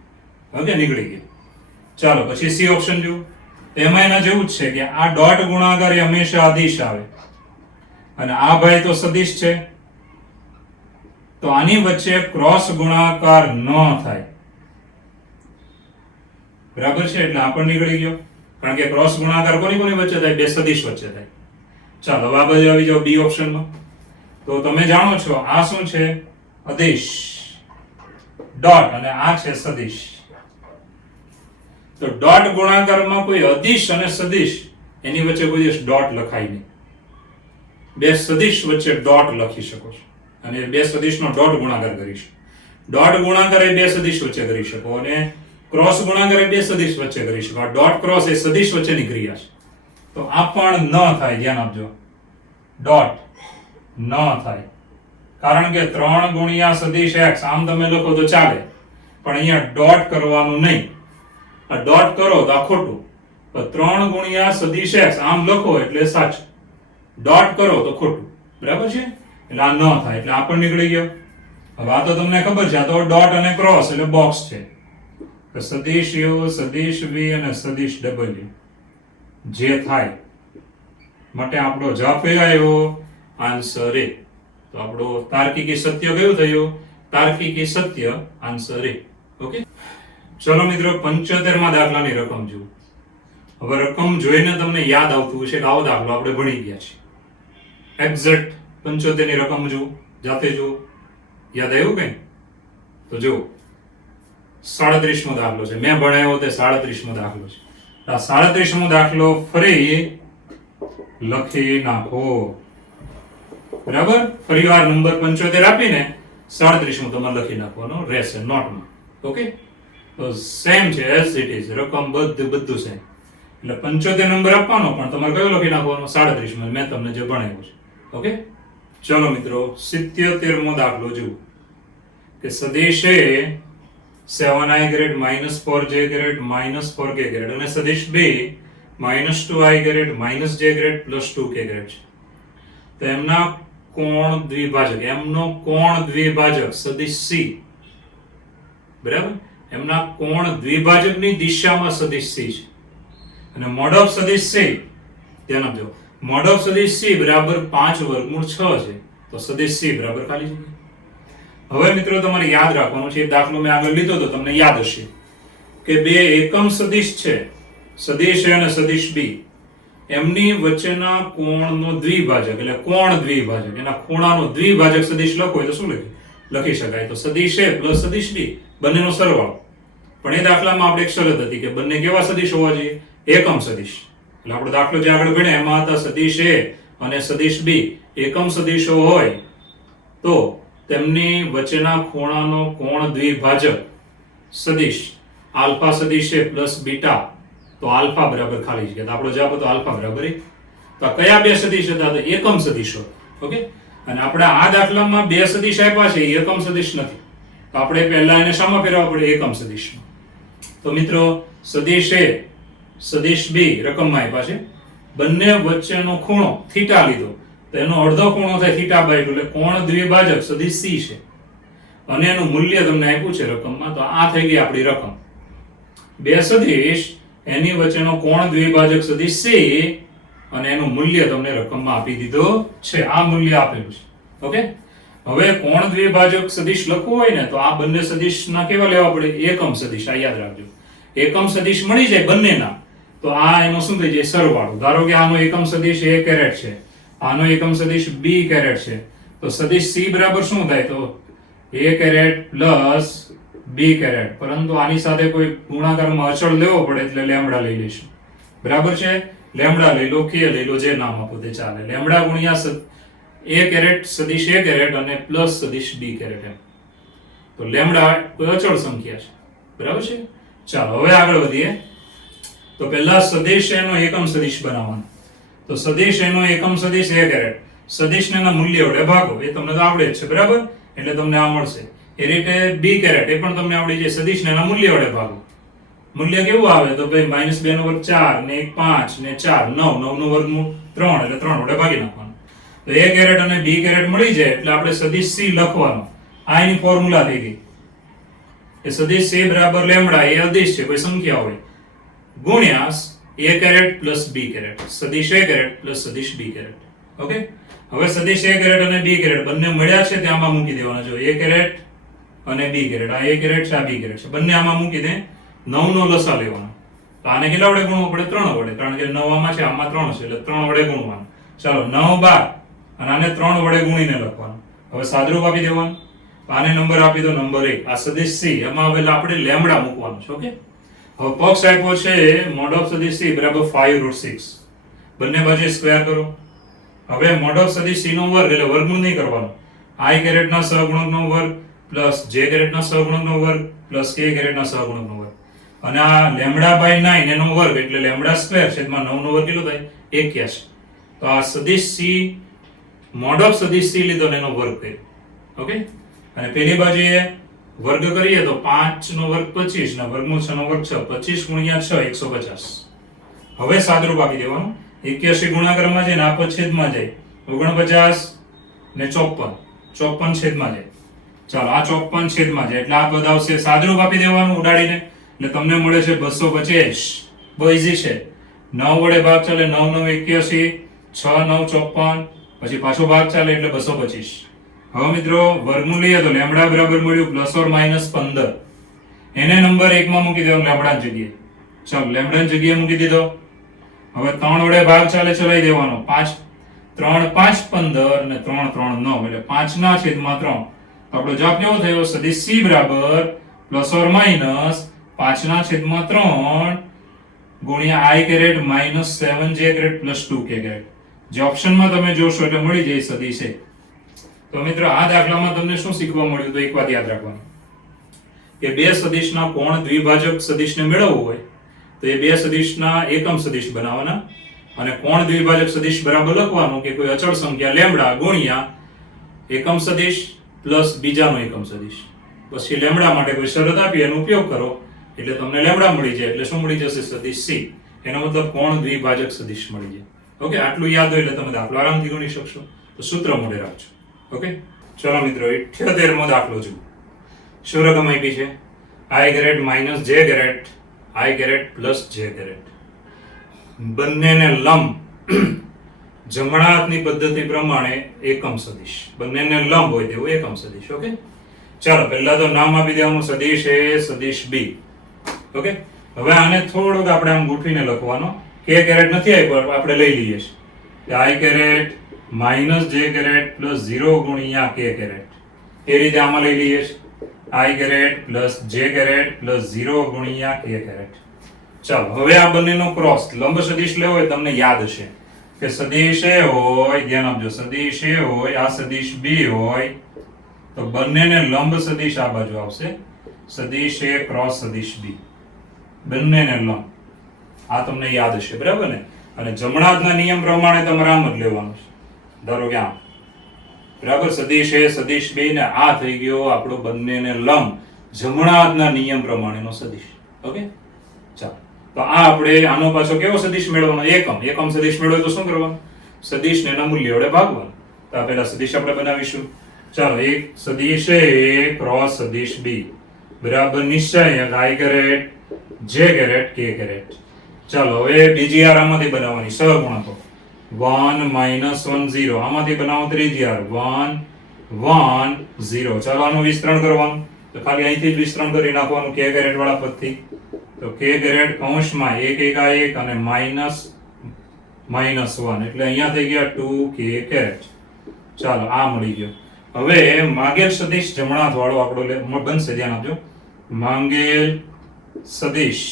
ઓકે, નીકળી ગયું. ચાલો પછી સી ઓપ્શન જુઓ. એમાં એના જેવું જ છે કે આ ડોટ ગુણાકાર એ હંમેશા અદિશ આવે, અને આ ભાઈ તો સદિશ છે, તો આની વચ્ચે ક્રોસ ગુણાકાર ન થાય. બરાબર છે? એટલે આ પણ નીકળી ગયો, કારણ કે ક્રોસ ગુણાકાર કોની કોની વચ્ચે થાય? બે સદિશ વચ્ચે થાય. ચાલો હવે આ બાજુ આવી જાઓ બી ઓપ્શનમાં. તો તમે જાણો છો આ શું છે? અદિશ ડોટ, અને આ છે સદિશ. તો ડોટ ગુણાકારમાં કોઈ અદિશ અને સદિશ એની વચ્ચે કોઈ દિવસ ડોટ લખાય નહીં. બે સદિશ વચ્ચે ડોટ લખી શકો છો, અને બે સદિશનો ડોટ ગુણાકાર કરી શકો. ડોટ ગુણાકાર એ બે સદિશ વચ્ચે કરી શકો, અને ક્રોસ ગુણાકાર એ બે સદિશ વચ્ચે કરી શકો. આ ડોટ ક્રોસ એ સદિશ વચ્ચેની ક્રિયા છે, તો આ પણ ન થાય. ધ્યાન આપજો. ડોટ ન થાય, કારણ કે 3 ગુણ્યા સદિશ x આમ તમે લખો તો ચાલે, પણ અહીંયા ડોટ કરવાનું નહીં. આ ડોટ કરો તો આ ખોટું. તો 3 ગુણ્યા સદિશ x આમ લખો એટલે સાચું, ડોટ કરો તો ખોટું. બરાબર છે? એટલે આ ન થાય, એટલે આ પણ નીકળી ગયો. હવે આ તો તમને ખબર છે, આ તો ડોટ અને ક્રોસ એટલે બોક્સ છે. તો સદિશ u, સદિશ v અને સદિશ w જે થાય માટે આપણો જવાબ કયો આવ્યો? આન્સર એ. તો આપણો તાર્કિકી સત્ય કયું થયું? તાર્કિકી સત્ય આન્સર એ. ઓકે, ચલો મિત્રો 75માં દાખલાની રકમ જુઓ. હવે રકમ જોઈને તમને યાદ આવતું હશે કે આવો દાખલો આપણે ભણી ગયા છીએ. એક્ઝેક્ટ 75 ની રકમ જુઓ, જાતે જુઓ. યાદ આવ્યું કઈ? તો જુઓ 37મો દાખલો છે. મેં ભણાવ્યો તે 37મો દાખલો છે. આ 37મો દાખલો ફરી લખી નાખો. બરાબર? ફરીવાર નંબર 75 આપીને 37મો તમારે લખી નાખવાનો રહેશે નોટમાં. ઓકે, તો સેમ છે એઝ ઇટ ઇઝ, રકમ બધું સેમ. એટલે 75 નંબર આપવાનો, પણ તમારે કયો લખી નાખવાનો? 37મો. મેં તમને જે ભણાવ્યું છે. ઓકે, ચલો મિત્રો 77મો દાખલો જુઓ કે સદિશ એ 7i grade -4j grade -4k grade અને સદિશ b -2i grade -j grade +2k grade છે. તો એમના કોણ દ્વિભાજક, એમનો કોણ દ્વિભાજક સદિશ c, બરાબર? એમના કોણ દ્વિભાજકની દિશામાં સદિશ c છે. અને મોડ ઓફ સદિશ c, ધ્યાન આપજો, મોડ ઓફ સદિશ c બરાબર 5 વર્ગમૂળ 6 છે. તો સદિશ c બરાબર ખાલી જગ્યા. હવે મિત્રો તમારે યાદ રાખવાનું છે, દાખલો મેં આગળ લીધો તો તમને યાદ હશે કે બે એકમ સદિશ છે, સદિશ a અને સદિશ b, એમની વચ્ચેના કોણનો દ્વિભાજક એટલે કોણ દ્વિભાજક, એના ખૂણાનો દ્વિભાજક સદિશ લખો હોય તો શું લખી શકાય? તો સદિશ a પ્લસ સદિશ b બંનેનો સરવાળો. પણ એ દાખલામાં આપણે એક શરત હતી કે બંને કેવા સદિશ હોવા જોઈએ? એકમ સદિશ. એટલે આપણો દાખલો જે આગળ ભણ્યા એમાં હતા સદિશ a અને સદિશ b એકમ સદિશો હોય તો તેમની વચ્ચેના ખૂણાનો કોણ દ્વિભાજક સદિશ આલ્ફા સદિશ a પ્લસ બીટા, તો આલ્ફા બરાબર ખાલી જગ્યા. તો આપણો જવાબ હતો આલ્ફા બરાબર 1. તો કયા બે સદિશ હતા? તો એકમ સદિશો. ઓકે, અને આપણે આ દાખલામાં બે સદિશ આપ્યા છે, એકમ સદિશ નથી. તો આપણે પહેલા એને શામાં ફેરવવા પડે? એકમ સદિશમાં. તો મિત્રો સદિશ a સદિશ b રકમમાં આપ્યા છે, બંને વચ્ચેનો ખૂણો થીટા લીધો તો એનો અડધો ખૂણો થાય થીટા બાય 2 એટલે કોણ દ્વિભાજક સદિશ c છે અને એનું મૂલ્ય તમને આપ્યું છે રકમમાં. તો આ થઈ ગઈ આપણી રકમ. બે સદિશ એની વચ્ચેનો કોણ દ્વિભાજક સદિશ c અને એનું મૂલ્ય તમને રકમમાં આપી દીધો છે. આ મૂલ્ય આપેલું છે. ઓકે, હવે કોણ દ્વિભાજક સદિશ લખવું હોય ને તો આ બંને સદિશના કેવા લેવા પડે? એકમ સદિશ. આ યાદ રાખજો, એકમ સદિશ મળી જાય બંનેના તો આ એનો શું થઈ જાય? સરવાળો. ધારો કે આનો એકમ સદિશ a કેરેટ છે, આનો એકમ સદિશ b કેરેટ છે, તો સદિશ c બરાબર શું થાય? તો a caret plus b caret. પરંતુ આની સાથે કોઈ ગુણાકારમાં અચળ લેવો પડે એટલે લેમ્ડા લઈ લઈશું. બરાબર છે? લેમ્ડા લઈ લો, કે લઈ લો, જે નામ આપો તે ચાલે. લેમ્ડા ગુણ્યા a કેરેટ સદિશ a કેરેટ અને પ્લસ સદિશ b કેરેટ એમ. તો લેમ્ડા કોઈ અચળ સંખ્યા છે. બરાબર છે? ચાલો હવે આગળ વધીએ. તો પહેલા સદિશ એનો એકમ સદિશ બનાવવાનો. તો સદિશ એનો એકમ સદિશ a કેરેટ સદિશને ના મૂલ્ય વડે ભાગો. એ તમને તો આવડે જ છે, બરાબર? એટલે તમને આ મળશે. એ રીતે b કેરેટ એ પણ તમને આવડી જાય, સદિશને ના મૂલ્ય વડે ભાગો. મૂલ્ય કેવું આવે? તો ભાઈ -2 નો વર્ગ 4 ને 1 5 ને 4 9, 9 નું વર્ગમૂળ 3 એટલે 3 વડે ભાગી નાખવાનું. તો a કેરેટ અને b કેરેટ મળી જાય એટલે આપણે સદિશ c લખવાનો. આ એની ફોર્મ્યુલા થઈ ગઈ. એ સદિશ c બરાબર લેમ્ડા, એ અદિશ છે કોઈ સંખ્યા હોય, ગુણ્યા a caret plus b caret, સદિશ a કેરેટ પ્લસ સદિશ b કેરેટ. ઓકે, હવે સદિશ a કેરેટ અને b કેરેટ બંને મળ્યા છે તે આમાં મૂકી દેવાના. જો a કેરેટ અને b કેરેટ, આ a કેરેટ છે, આ b કેરેટ છે, બંને આમાં મૂકી દે. 9 નો લસા લેવાનો. તો આને કેટલા વડે ગુણવું પડે? 3 વડે, કારણ કે 9 આમાં છે, આમાં 3 છે, એટલે 3 વડે ગુણવાનું. ચાલો 9 12 અને આને 3 વડે ગુણીને લખવાનું. હવે સાદરૂપ આપી દેવાનું. આને નંબર આપી દો, નંબર 1. આ સદિશ c, એમાં હવે આપણે લેમ્ડા મૂકવાનું છે. ઓકે, હવે પક્ષ આપ્યો છે મોડ ઓફ સદિશ c બરાબર 5√6. બંને બાજુ સ્ક્વેર કરો. હવે મોડ ઓફ સદિશ c નો વર્ગ એટલે વર્ગમૂળ નહીં કરવાનો. i કેરેટ ના સહગુણકનો વર્ગ પ્લસ j કેરેટ ના સહગુણકનો વર્ગ પ્લસ k કેરેટ ના સહગુણકનો વર્ગ, અને આ લેમ્ડા બાય 9 એનો વર્ગ એટલે લેમ્ડા સ્ક્વેર છેદમાં 9 નો વર્ગ કેટલો થાય? 81. તો આ સદિશ c મોડ ઓફ સદિશ c લીધો ને એનો વર્ગ કર્યો. ઓકે, અને પેલી બાજુએ વર્ગ કરીએ તો 5 નો વર્ગ 25 ને વર્ગમૂળ 6 નો વર્ગ 6, 25 ગુણ્યા 6 150. હવે સાદરૂપ આપી દેવાનું. 81 ગુણાકારમાં જાય ને આ પદ છેદમાં જાય, 49 ને 54, 54 છેદમાં જાય. ચાલો આ 54 છેદમાં જાય એટલે આ પદ આવશે. સાદરૂપ આપી દેવાનું ઉડાડીને, એટલે તમને મળે છે 225. બહુ ઈઝી છે. 9 વડે ભાગ ચાલે, 9 9 81, 6 9 54, પછી પાછો ભાગ ચાલે એટલે 225. હવે મિત્રો વર્ગમૂળ લઈએ તો લેમ્બડા બરાબર મળ્યું પ્લસ ઓર માઈનસ 15. એને નંબર 1 માં મૂકી દેવાનો લેમ્બડા ની જગ્યાએ. ચાલો લેમ્બડા ની જગ્યાએ મૂકી દીધો. હવે 3 વડે ભાગ ચાલે ચલાવી દેવાનો. 5 3 5 15 અને 3 3 9 એટલે 5 ના છેદમાં 3. તો આપણો જવાબ કેવો થયો? સદિશ c બરાબર પ્લસ ઓર માઈનસ 5 ના છેદમાં 3 ગુણ્યા i caret minus 7j caret plus 2k caret. જે ઓપ્શનમાં તમે જોશો એટલે મળી જાય સદિશ a. તો મિત્રો આ દાખલામાં તમને શું શીખવા મળ્યું? તો એક વાત યાદ રાખવાની કે બે સદિશના કોણ દ્વિભાજક સદિશને મેળવવું હોય તો એ બે સદિશના એકમ સદિશ બનાવવાના, અને કોણ દ્વિભાજક સદિશ બરાબર લખવાનું કે કોઈ અચળ સંખ્યા લેમ્બડા ગુણ્યા એકમ સદિશ પ્લસ બીજાનો એકમ સદિશ. પછી લેમ્બડા માટે કોઈ શરત આપી એનો ઉપયોગ કરો એટલે તમને લેમ્બડા મળી જાય. એટલે શું મળી જશે? સદિશ c. એનો મતલબ કોણ દ્વિભાજક સદિશ મળી જાય. ઓકે, આટલું યાદ હોય એટલે તમે દાખલો આરામથી ગણી શકશો. તો સૂત્ર મોઢે રાખજો. ઓકે, ચલો મિત્રો 78મો દાખલો જુઓ. શું રકમ આપી છે? i caret minus j caret i caret plus j caret. બંનેને લંબ જમણા હાથની પદ્ધતિ પ્રમાણે એકમ સદિશ. બંનેને લંબ હોય તેવું એકમ સદિશ. ઓકે, ચાલો પહેલા તો નામ આપી દેવાનું. સદિશ a, સદિશ b. ઓકે, હવે આને થોડુંક આપણે આમ ગોઠવીને લખવાનો. k કેરેટ નથી આપ્યો, આપણે લઈ લઈએ છીએ i caret minus j caret plus 0 ગુણ્યા k કેરેટ. એ રીતે આમાં લઈ લઈએ છીએ i caret plus j caret plus 0 ગુણ્યા k કેરેટ. ચાલો હવે આ બંનેનો ક્રોસ લંબ સદિશ લેવો હોય તમને યાદ હશે કે સદિશ a હોય, ધ્યાન આપજો, સદિશ a હોય, આ સદિશ b હોય તો બંનેને લંબ સદિશ આ બાજુ આવશે. સદિશ a ક્રોસ સદિશ b, બંનેને લંબ. આ તમને યાદ હશે, બરાબર ને? અને જમણા હાથના નિયમ પ્રમાણે તમારે આમ જ લેવાનું છે. ધારો કે આમ, બરાબર? સદિશ a સદિશ b ને આ થઈ ગયો આપણો બંનેને લંબ જમણા હાથના નિયમ પ્રમાણેનો સદિશ. ઓકે, ચાલો તો આ આપણે આનો પાછો કેવો સદિશ મેળવવાનો? એકમ. એકમ સદિશ મેળવ્યો તો શું કરવાનું? સદિશને એના મૂલ્ય વડે ભાગવાનું. તો આ પહેલા સદિશ આપણે બનાવીશું. ચાલો, એક સદિશ a ક્રોસ સદિશ b બરાબર નિશ્ચયક i caret j caret k caret. ચાલો હવે બીજી આર આમાંથી બનાવવાની. સહગુણકો 1 1 0 આમાંથી બનાવો. ત્રીજી આર 1 1 0. ચાલો આનું વિસ્તરણ કરવાનું. તો ખાલી અહીંથી જ વિસ્તરણ કરી નાખવાનું k કેરેટ વાળા પદથી. તો k કેરેટ કૌંસમાં 1 1 આ 1 અને માઈનસ માઈનસ 1 એટલે અહીંયા થઈ ગયા 2k કેરેટ. ચાલો આ મળી ગયો. હવે માંગેલ સદિશ જમણા હાથ વાળો આપણો બનશે. ધ્યાન આપજો, માંગેલ સદિશ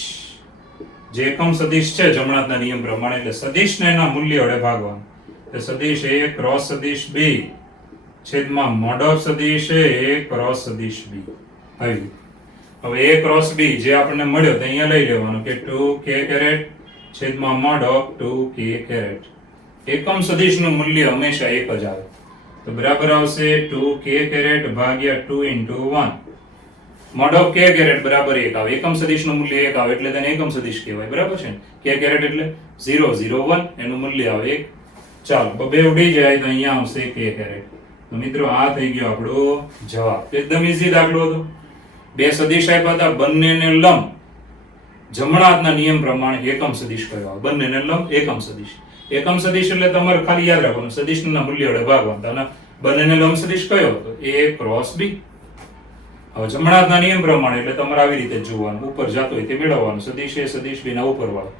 જે એકમ સદિશ છે જમણા હાથના નિયમ પ્રમાણે, એટલે સદિશને એના મૂલ્ય વડે ભાગવાનું. એટલે સદિશ a ક્રોસ સદિશ b છેદમાં મોડ ઓફ સદિશ a ક્રોસ સદિશ b આવી. હવે a ક્રોસ b જે આપણને મળ્યો તો અહીંયા લઈ લેવાનું કે 2k કેરેટ છેદમાં મોડ ઓફ 2k કેરેટ. એકમ સદિશનું મૂલ્ય હંમેશા એક જ આવે. તો બરાબર આવશે 2k કેરેટ ભાગ્યા 2 into 1. Mod of k caret બરાબર 1 આવે. એકમ સદિશનું મૂલ્ય 1 આવે એટલે તેને એકમ સદિશ કહેવાય. બરાબર છે ને? k કેરેટ એટલે 0 0 1 એનું મૂલ્ય આવે 1. ચાલો બે ઉડી જાય તો અહીંયા આવશે k કેરેટ. તો મિત્રો આ થઈ ગયો આપણો જવાબ. એકદમ ઈઝી દાખલો હતો. બે સદિશ આપ્યા હતા, બંનેને લંબ જમણા હાથના નિયમ પ્રમાણે એકમ સદિશ કયો આવે? બંનેને લંબ એકમ સદિશ. એકમ સદિશ એટલે તમારે ખાલી યાદ રાખવાનું સદિશના મૂલ્ય વડે ભાગવાનું. અને બંનેને લંબ સદિશ કયો હતો? a cross b. હવે જમણા હાથના નિયમ પ્રમાણે એટલે તમારે આવી રીતે જોવાનું, ઉપર જતો હોય તે મેળવવાનું. સદિશ a સદિશ b ના ઉપર વાળો.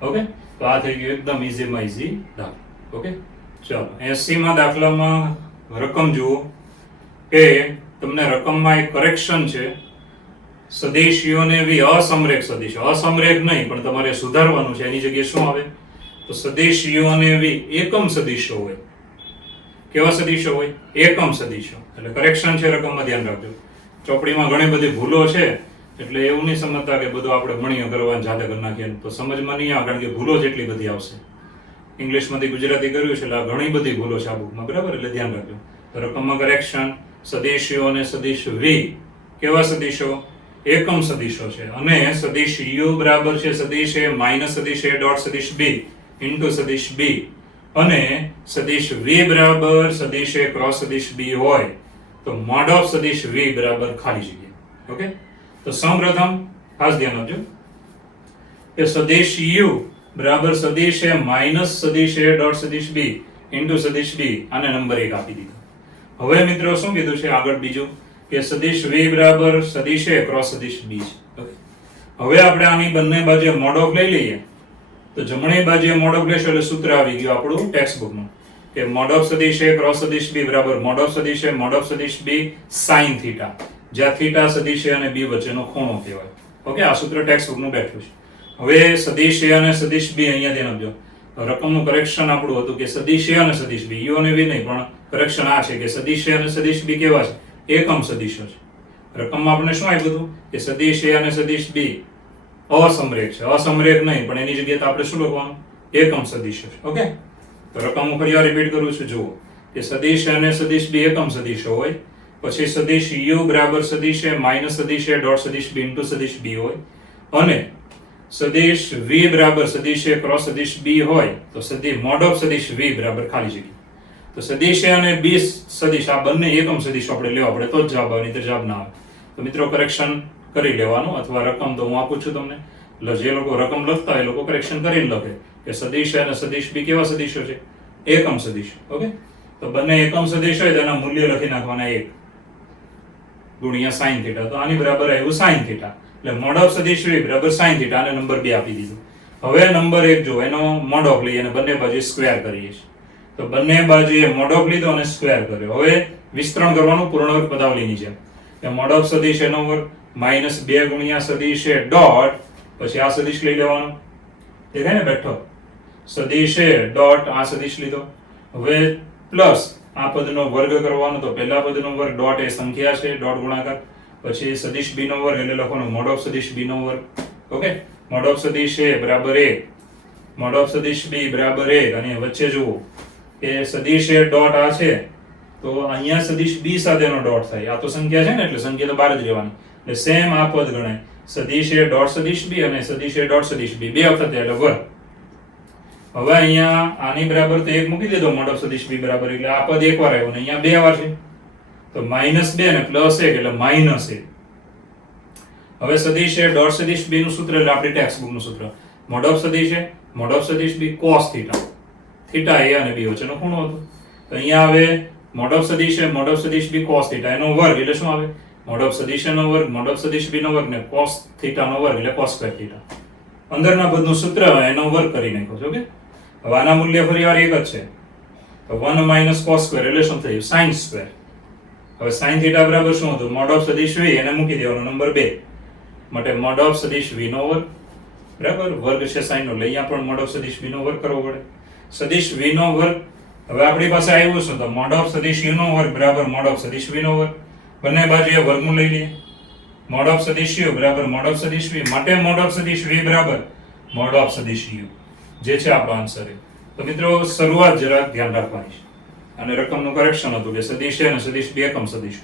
ઓકે, તો આ થઈ ગયું એકદમ ઈઝીમાં ઈઝી દાખલો. ઓકે, ચાલો 80માં દાખલામાં રકમ જુઓ કે તમને રકમમાં એક કરેક્શન છે. સદિશીઓને બી અસમરેખ સદિશ, અસમરેખ નહીં પણ તમારે સુધારવાનું છે. એની જગ્યાએ શું આવે? તો સદિશીઓને બી એકમ સદિશો હોય. કેવા સદિશો હોય? એકમ સદિશો. એટલે કરેક્શન છે રકમમાં, ધ્યાન રાખજો. ચોપડીમાં ઘણી બધી ભૂલો છે એટલે એવું નહીં સમજતા કે બધું આપણે ભણીએ કરવાનું જાતે કરી નાખીએ તો સમજમાં નહીં આવે, કારણ કે ભૂલો જ એટલી બધી આવશે. ઇંગ્લિશમાંથી ગુજરાતી કર્યું છે એટલે આ ઘણી બધી ભૂલો છે આ બુકમાં, બરાબર, એટલે ધ્યાન રાખજો. તો રકમમાં કરેક્શન, સદિશો અને સદિશ વી કેવા સદિશો? એકમ સદિશો છે. અને સદિશ યુ બરાબર છે સદિશ એ માઇનસ સદિશ એ ડોટ સદિશ બી ઇન્ટુ સદિશ બી, અને સદિશ વી બરાબર સદિશ એ ક્રોસ સદિશ બી હોય તો મોડ ઓફ સદિશ વી બરાબર ખાલી જગ્યા. ઓકે, તો સૌપ્રથમ ખાસ ધ્યાન આપજો કે સદિશ યુ બરાબર સદિશ એ માઇનસ સદિશ એ ડોટ સદિશ બી ઇન્ટુ સદિશ બી, આને નંબર 1 આપી દીધો. હવે મિત્રો શું કીધું છે આગળ બીજું કે સદિશ v બરાબર સદિશ a ક્રોસ સદિશ b છે. હવે આપણે આની બંને બાજુએ મોડ ઓફ લઈ લઈએ તો જમણી બાજુએ મોડ ઓફ લેશો એટલે સૂત્ર આવી ગયું આપણું ટેક્સ્ટ બુકનું કે મોડ ઓફ સદિશ a ક્રોસ સદિશ b બરાબર મોડ ઓફ સદિશ a મોડ ઓફ સદિશ b sin થીટા, જ્યાં થીટા સદિશ a અને b વચ્ચેનો ખૂણો કહેવાય. ઓકે, આ સૂત્ર ટેક્સ્ટ બુકનું બેઠું છે. હવે સદિશ a અને સદિશ b અહીંયા ધ્યાન આપજો. રકમનું કરેક્શન આપણું હતું કે સદિશ a અને સદિશ b, u અને v નહીં, પણ કરેક્શન આ છે કે સદિશ a અને સદિશ b કેવા છે? એકમ સદિશો છે. રકમમાં આપણે શું આપ્યું હતું કે સદિશ a અને સદિશ b અસમરેખ છે. અસમરેખ નહીં, પણ એની જગ્યાએ આપણે શું લખવાનું? એકમ સદિશો છે. ઓકે, તો રકમ હું ફરી રિપીટ કરું છું. જુઓ કે સદિશ a અને સદિશ b એકમ સદિશો હોય, પછી સદિશ u બરાબર સદિશ a માઇનસ સદિશ a ડોટ સદિશ b ઇન્ટુ સદિશ b હોય, અને સદિશ v બરાબર સદિશ a ક્રોસ સદિશ b હોય તો મોડ ઓફ સદિશ v બરાબર ખાલી જગ્યા. તો સદિશ a અને b સદિશ આ બંને એકમ સદિશો આપણે લેવા પડે તો જ જવાબ આવે, નહીં તો જવાબ ના આવે. તો મિત્રો કરેક્શન કરી લેવાનું, અથવા રકમ તો હું આપું છું તમને, એટલે જે લોકો રકમ લખતા હોય એ લોકો કરેક્શન કરીને લખે કે સદિશ a અને સદિશ b કેવા સદિશો છે? એકમ સદિશ. ઓકે, તો બંને એકમ સદિશ હોય તો એના મૂલ્ય લખી નાખવાના 1 ગુણ્યા sin થીટા, તો આની બરાબર આવ્યું sin થીટા, એટલે મોડ ઓફ સદિશ v બરાબર sin થીટા, અને નંબર 2 આપી દીધો. હવે નંબર 1 જો એનો મોડ ઓફ લઈએ અને બંને બાજુ સ્ક્વેર કરીએ છીએ. તો બંને બાજુએ મોડ ઓફ લીધો અને સ્ક્વેર કર્યો. હવે વિસ્તરણ કરવાનું પૂર્ણવર્ગ પદાવલીની જેમ કે મોડ ઓફ સદિશ a નો વર્ગ માઇનસ 2 ગુણ્યા સદિશ a ડોટ, પછી આ સદિશ લઈ લેવાનો, દેખાય ને બેઠો, સદિશ a ડોટ આ સદિશ લીધો. હવે પ્લસ આ પદનો વર્ગ કરવાનો, તો પહેલા પદનો વર્ગ ડોટ એ સંખ્યા છે, ડોટ ગુણાકાર, પછી સદિશ b નો વર્ગ એટલે લખવાનો મોડ ઓફ સદિશ b નો વર્ગ. ઓકે, મોડ ઓફ સદિશ a બરાબર 1, મોડ ઓફ સદિશ b બરાબર 1, અને વચ્ચે જુઓ કે સદિશ a ડોટ આ છે તો અહીંયા સદિશ b સાથેનો ડોટ થાય. આ તો સંખ્યા છે ને એટલે સંખ્યા તો બહાર જ રહેવાની, એટલે સેમ આ પદ ગણાય. સદિશ a ડોટ સદિશ b અને સદિશ a ડોટ સદિશ b બે વખત એટલે વર્ગ. હવે અહીંયા આની બરાબર તો 1 મૂકી દીધો મોડ ઓફ સદિશ b બરાબર, એટલે આ પદ એકવાર આવ્યો ને અહીંયા 2 વાર છે તો -2 અને +1 એટલે -1. હવે સદિશ a ડોટ સદિશ b નું સૂત્ર એટલે આપણી ટેક્સ્ટ બુક નું સૂત્ર મોડ ઓફ સદિશ a મોડ ઓફ સદિશ b cos theta, theta a અને b વચ્ચેનો ખૂણો હતો. તો અહીંયા આવે મોડ ઓફ સદિશ a મોડ ઓફ સદિશ b cos થીટા એનો વર્ગ એટલે શું આવે? મોડ ઓફ સદિશ a નો વર્ગ મોડ ઓફ સદિશ b નો વર્ગ ને cos થીટા નો વર્ગ એટલે cos સ્ક્વેર થીટા. અંદરના પદનું સૂત્ર એનો વર્ગ કરી નાખો છો. ઓકે, હવે આના મૂલ્ય ફરીવાર એક જ છે તો 1 માઇનસ cos સ્ક્વેર એટલે શું થયું? sin square. હવે sin થીટા બરાબર શું હતું? મોડ ઓફ સદિશ v એને મૂકી દેવાનો નંબર 2 માટે મોડ ઓફ સદિશ v નો વર્ગ બરાબર, વર્ગ છે sin નો, એટલે અહીંયા પણ મોડ ઓફ સદિશ v નો વર્ગ કરવો પડે. સદિશ v નો વર્ગ હવે આપણી પાસે આવ્યું છે તો મોડ ઓફ સદિશ u નો વર્ગ બરાબર મોડ ઓફ સદિશ v નો વર્ગ, બંને બાજુએ વર્ગમૂળ લઈ લઈએ. મોડ ઓફ સદિશ u બરાબર મોડ ઓફ સદિશ v, માટે મોડ ઓફ સદિશ v બરાબર મોડ ઓફ સદિશ u, જે છે આપણો આન્સર. તો મિત્રો શરૂઆત જરા ધ્યાન રાખવાની છે. અને રકમનું કરેક્શન હતું કે સદિશ a અને સદિશ b એકમ સદિશ.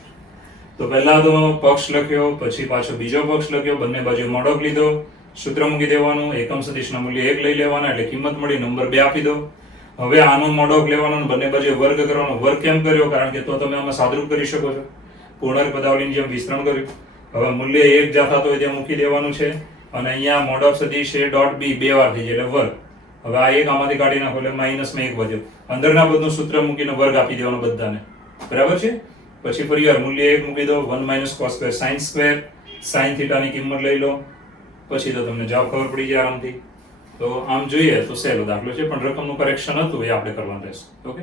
તો પહેલા તો પક્ષ લખ્યો, પછી પાછો બીજો પક્ષ લખ્યો, બંને બાજુ મોડ ઓફ લીધો, સૂત્ર મૂકી દેવાનું, એકમ સદિશના મૂલ્ય 1 લઈ લેવાના એટલે કિંમત મળી, નંબર 2 આપી દો. હવે આનો મોડ ઓફ લેવાનો અને બંને બાજુ વર્ગ કરવાનો. વર્ગ કેમ કર્યો? કારણ કે તો તમે આમાં સાદરૂપ કરી શકો છો, પૂર્ણાંક પદાવલીની જેમ વિસ્તરણ કર્યું. હવે મૂલ્ય 1 જ્યાં થતો હોય ત્યાં મૂકી દેવાનું છે, અને અહીંયા મોડ ઓફ સદિશ a ડોટ b 2 વાર થઈ જાય એટલે વર્ગ. હવે આ એક આમાંથી કાઢી નાખો એટલે માઇનસમાં 1 વધ્યો, અંદરના પદનું સૂત્ર મૂકીને વર્ગ આપી દેવાનો બધાને, બરાબર છે. પછી ફરીવાર મૂલ્ય 1 મૂકી દો, 1 minus cos square sin square, sin થીટાની કિંમત લઈ લો, પછી તો તમને જવાબ ખબર પડી જાય આરામથી. તો આમ જોઈએ તો સહેલો દાખલો છે, પણ રકમનું કરેક્શન હતું એ આપણે કરવાનું રહેશે. ઓકે.